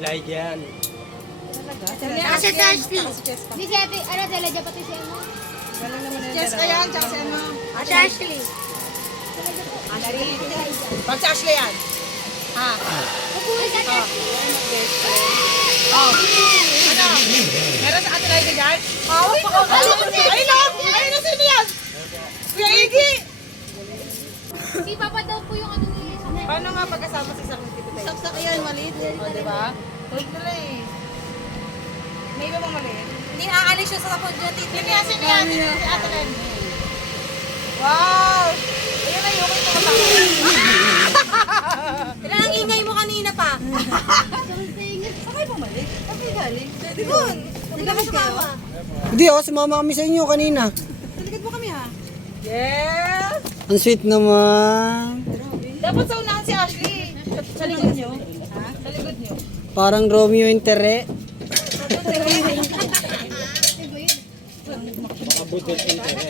Elijah yan. Kasi Ashley. Hindi si Ate, ano, si Elijah pati si ano. Jessica yan, tsaka si ano. Si Ashley. Pag si Ashley yan. Ha? Pupuri si Ashley. Oh. Ano? Meron sa atin ay ganyan? Hawak pa ka. Ayun na! Ayun na sino yan? Kuya Iggy! Si Papa daw po yung ano ni Sanay. Paano nga pagkasama si Sakit Tipitay? Saksak yan, maliit. O, diba? Tuwid nila eh. May iba bang maliit? Hindi naaalis siya sa kapon dyan, tito. Sino yan? Sino yan? Si Ate Len. Wow! Ayun na yung ito kasama. Kailan ang ingay mo kanina pa? Sakay bumalik? Sakay galing? Doon. Hindi ka masama. Hindi oh, sumama kami sa inyo kanina. Talikod mo kami ha? Yes! Ang sweet naman. Dapat sa unahan si Ashley. Sa likod nyo. Ha? Sa likod nyo. Parang Romeo and Tere. Makabudol yung tere.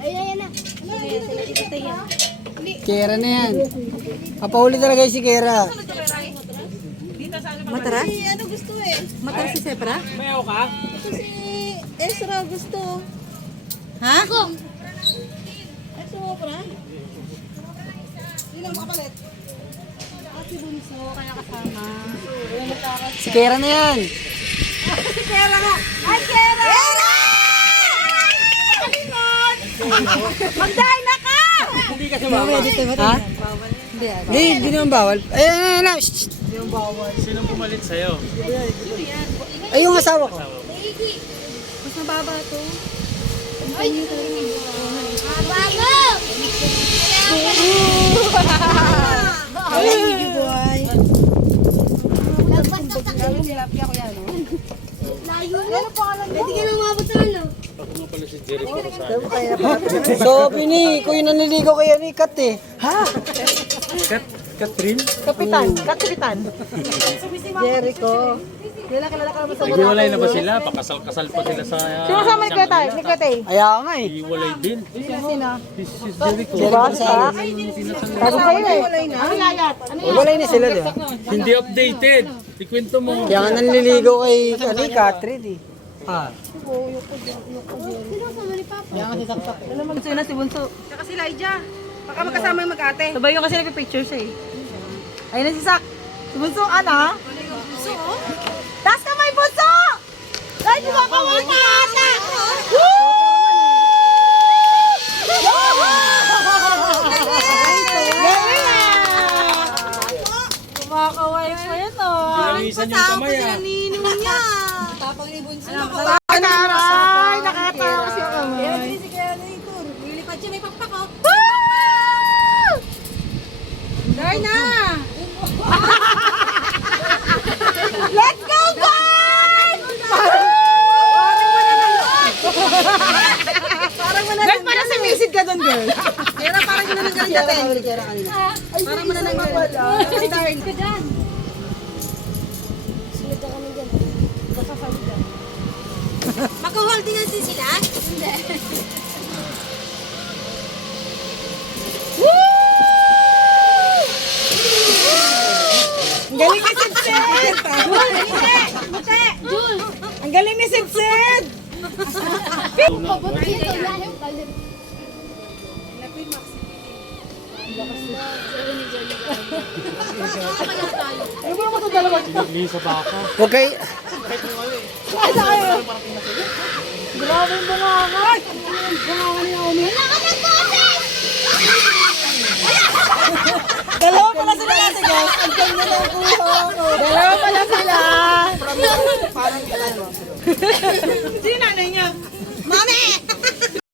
Ay, ay, na. Kera na yan. Kapahuli talaga si Kera. Matara? Si ano gusto eh? Matara si Sepra? Mayaw ka? Ito si Ezra gusto. Ha? Ako. Ezra, Sino makapalit? Si Bunso, kaya kasama. Si Kera na yan. Si Kera nga! Ay, Kera! Kera! Magday na ka! Hindi ka sumama. Ha? Hindi, hindi naman bawal. Ayun, ayun, ayun. Shh. Sinong pumalit sa'yo? Ay, yung asawa ko. Mas mababa to. Ay, bago! Ay, hindi boy. Basta sa Lalo tilapia ko yan, no? layo mo. Ano pangalan mo? Hindi ka na umabot sa ano. Ako nga pala si Jericho Rosario. So, Pini, ko yung nanliligaw kay ni Kat eh. Catherine? Kapitan, kapitan. Jericho. Kilala ka naman sa Naghiwalay na ba sila? Pakasal-kasal pa sila sa... Sino kasama ni Kwetay? Ni Kwetay? Ayaw nga eh. Hiwalay din. Sino? Si Jericho. Diba? Sa? Sinasang- Sabi sa'yo eh. Hiwalay na. Ano yayat? Ano yan? Walay na sila, di ba? Hindi updated. Ikwento mo. Kaya nga nanliligaw kay Catherine eh. Sino kasama ni Papa? Alam mo, gusto na si Bunso. Tsaka si Elijah. Baka magkasama yung mag-ate. Sabay yung kasi nagpipictures eh. Ayun na si Sak. Si Bunso, ana? Bunso? Taas kamay, Bunso! Dahil mo ka muna, ata! Kumakaway pa yan, oh. Pinamisan yung kamay ah. Ninong niya. Tapang ni Bunso. Taray! Nakatawa kasi yung kamay. Kaya din si Kaya na ito. Lilipad siya, may pakpak oh. Darna! Let's go, guys! Parang manananggal. Girl, parang sumisid ka doon, girl. Kaya parang manananggal dati. Parang manananggal. Darn. Ka dyan. Sunod ka kami dyan. Kakafal dyan. Mag-holding na din sila? Hindi. Ang galing ni Sidsid! Jules! Ang galing ni Sidsid! Pabuti ito yan. Ano ba naman ito dalawa? Lisa pa ako. Huwag kay... Ay, sa kayo! Grabe yung bunganga! Bunganga ni Naomi! Dalawa pala sila natin, guys! Ang ganda ng kuha ko! Dalawa pala sila! Parang kita mo. Sino?